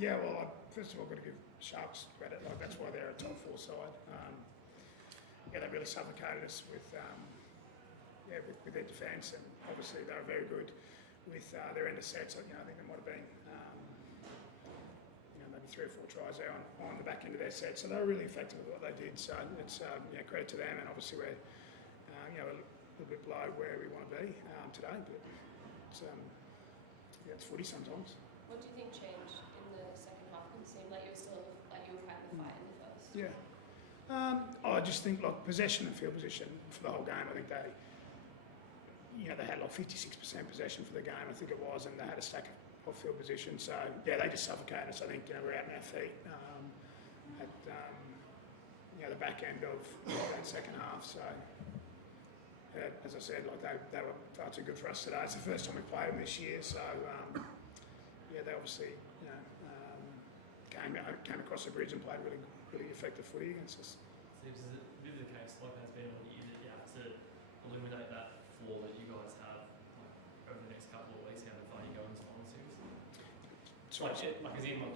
Yeah, well, first of all, I've got to give Sharks credit. Like, that's why they're a top 4 side. They really suffocated us with their defence, and obviously they were very good with their end of sets. I think there might have been maybe 3 or 4 tries there on the back end of their set. So they were really effective with what they did. So it's credit to them, and obviously we're a little bit below where we want to be today. But it's footy sometimes. What do you think changed in the second half? It seemed like you were fighting the fight in the first. Yeah. I just think possession and field position for the whole game. I think they had 56% possession for the game, I think it was, and they had a stack of field position. So they just suffocated us. I think we're out on our feet at the back end of that second half. So as I said, they were far too good for us today. It's the first time we played them this year, so they obviously came across the bridge and played really effective footy against us. Seems a bit of the case, like has been all year, that you have to eliminate that flaw that you guys have over the next couple of weeks. How far you go into final series? You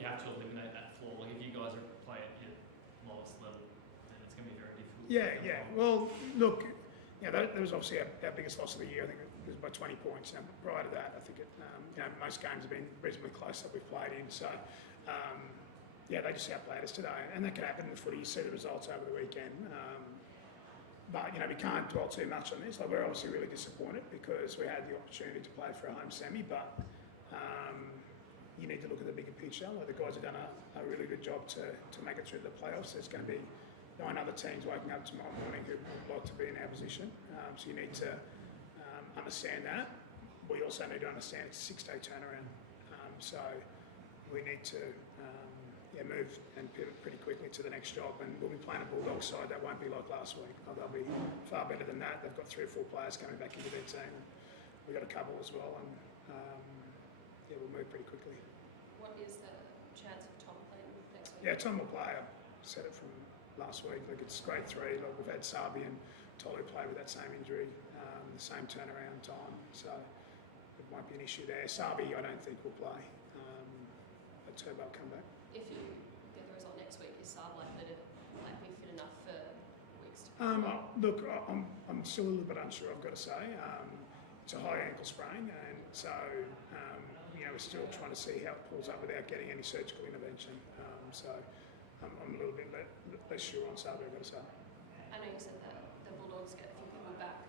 have to eliminate that flaw. Like if you guys are playing at your lowest level, then it's going to be very difficult. Yeah. Well, look, that was obviously our biggest loss of the year. I think it was by 20 points. And prior to that, I think most games have been reasonably close that we've played in. So. They just outplayed us today, and that could happen in the footy. You see the results over the weekend, but we can't dwell too much on this. We're obviously really disappointed because we had the opportunity to play for a home semi, but you need to look at the bigger picture. The guys have done a really good job to make it through the playoffs. There's going to be 9 other teams waking up tomorrow morning who would like to be in our position, so you need to understand that. We also need to understand it's a 6-day turnaround, so we need to move and pivot pretty quickly to the next job, and we'll be playing a Bulldogs side that won't be like last week. They'll be far better than that. They've got 3 or 4 players coming back into their team, and we've got a couple as well, and we'll move pretty quickly. What is the chance of Tom playing next week? Yeah, Tom will play. I said it from last week. It's grade 3. We've had Sabi and Tolu play with that same injury, the same turnaround time, so it won't be an issue there. Sabi, I don't think will play. Turbo will come back. If you get the result next week, is Saab likely to be fit enough for weeks to come? Look, I'm still a little bit unsure, I've got to say. It's a high ankle sprain, and so we're still trying to see how it pulls up without getting any surgical intervention. So I'm a little bit less sure on Saab, I've got to say. I know you said that the Bulldogs get a few people back.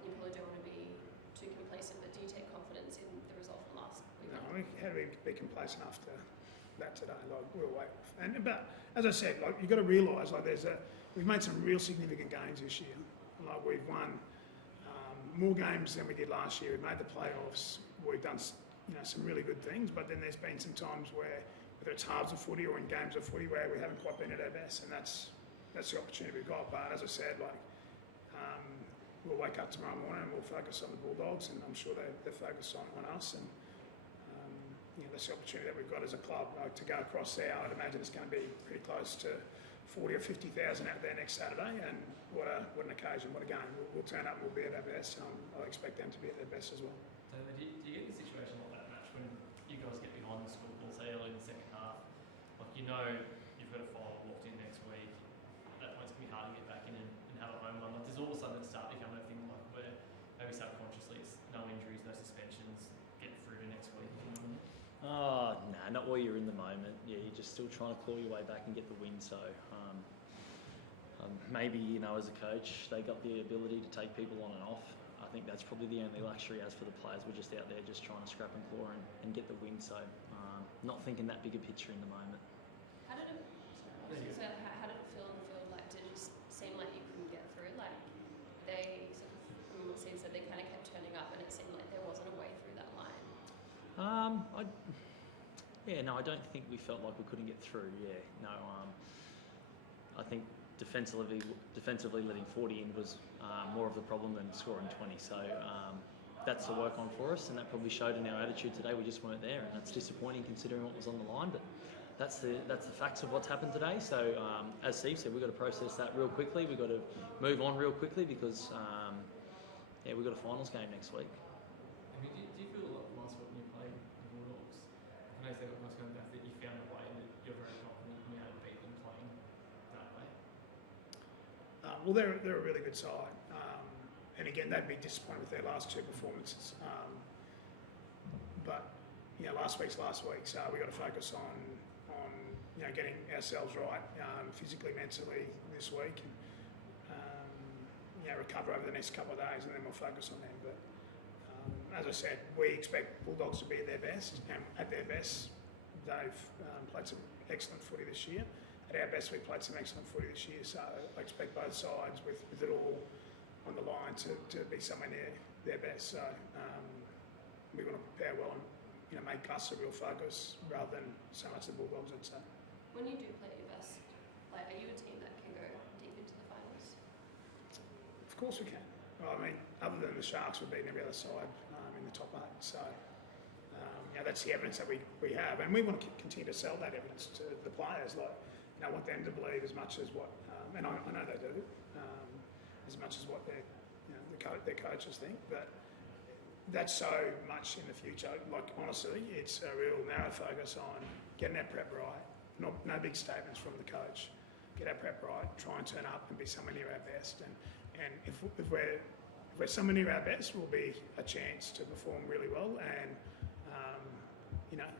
You probably don't want to be too complacent, but do you take confidence in the result from last week? No, how do we be complacent after that today? We'll wait. But as I said, you've got to realise we've made some real significant gains this year. We've won more games than we did last year. We've made the playoffs. We've done some really good things. But then there's been some times where, whether it's halves of footy or in games of footy, where we haven't quite been at our best, and that's the opportunity we've got. But as I said, we'll wake up tomorrow morning and we'll focus on the Bulldogs, and I'm sure they're focused on us. And that's the opportunity that we've got as a club to go across there. I'd imagine it's going to be pretty close to 40 or 50,000 out there next Saturday, and what an occasion, what a game. We'll turn up and we'll be at our best, and I expect them to be at their best as well. So do you get in a situation like that match when you guys get behind the scoreboard, say early in the second half, you've got a final locked in next week, that point's going to be hard to get back in and have a home run. There's all of a sudden start becoming a thing where maybe subconsciously it's no injuries, no suspensions, get through to next week, if you know what I mean? Oh, nah, not while you're in the moment. Yeah, you're just still trying to claw your way back and get the win. So maybe, as a coach, they got the ability to take people on and off. I think that's probably the only luxury as for the players. We're just out there just trying to scrap and claw and get the win. So not thinking that bigger picture in the moment. How did it feel in the field? Did it just seem like you couldn't get through? They sort of, from what Steve said, they kind of kept turning up, and it seemed like there wasn't a way through that line. I don't think we felt like we couldn't get through. I think defensively letting 40 in was more of the problem than scoring 20. So that's the work on for us, and that probably showed in our attitude today. We just weren't there, and that's disappointing considering what was on the line. But that's the facts of what's happened today. So as Steve said, we've got to process that real quickly. We've got to move on real quickly because we've got a finals game next week. Do you feel like last week when you played the Bulldogs, I know you said it was going back that you found a way that you're very confident in being able to beat them playing that way. Well, they're a really good side, and again, they'd be disappointed with their last two performances. But last week, so we got to focus on getting ourselves right physically, mentally this week, and recover over the next couple of days, and then we'll focus on them. But as I said, we expect Bulldogs to be at their best, and at their best, they've played some excellent footy this year. At our best, we played some excellent footy this year, so I expect both sides with it all on the line to be somewhere near their best. So we want to prepare well and make us a real focus rather than so much the Bulldogs, I'd say. When you do play your best, are you a team that can go deep into the finals? Of course we can. Well, I mean, other than the Sharks, we've beaten every other side in the top 8. So that's the evidence that we have, and we want to continue to sell that evidence to the players. I want them to believe as much as what, and I know they do, as much as what their coaches think. But that's so much in the future. Honestly, it's a real narrow focus on getting our prep right. No big statements from the coach. Get our prep right. Try and turn up and be somewhere near our best. And if we're somewhere near our best, we'll be a chance to perform really well. And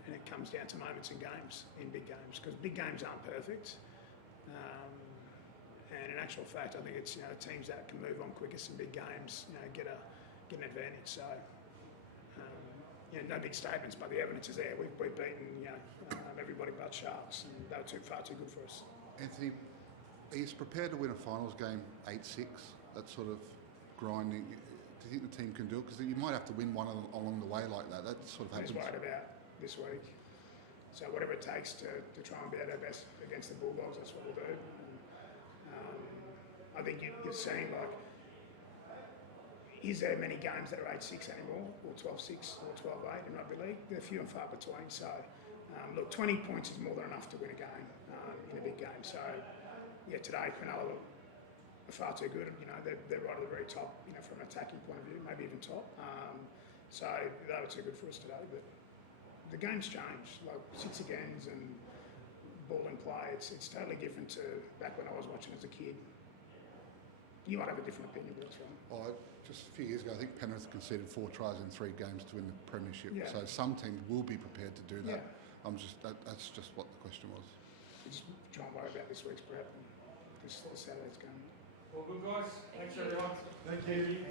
and it comes down to moments in games, in big games, because big games aren't perfect. And in actual fact, I think it's the teams that can move on quickest in big games, get an advantage. So no big statements, but the evidence is there. We've beaten everybody but Sharks, and they were far too good for us. Anthony, are you prepared to win a finals game 8-6? That sort of grinding. Do you think the team can do it? Because you might have to win one along the way like that. That sort of happens. I'm just worried about this week. So whatever it takes to try and be at our best against the Bulldogs, that's what we'll do. I think you've seen, is there many games that are 8-6 anymore, or 12-6 or 12-8 in rugby league? They're few and far between. So, 20 points is more than enough to win a game in a big game. So, today Cronulla are far too good. They're right at the very top. From an attacking point of view, maybe even top. So they were too good for us today. But the game's changed. 6 agains and ball in play. It's totally different to back when I was watching as a kid. You might have a different opinion, but that's right. Just a few years ago, I think Penrith conceded 4 tries in 3 games to win the premiership. Yeah. So some teams will be prepared to do that. Yeah. That's just what the question was. Just try and worry about this week's prep and just Saturday's game. Well, good guys. Thanks Thank you. everyone. Thank you.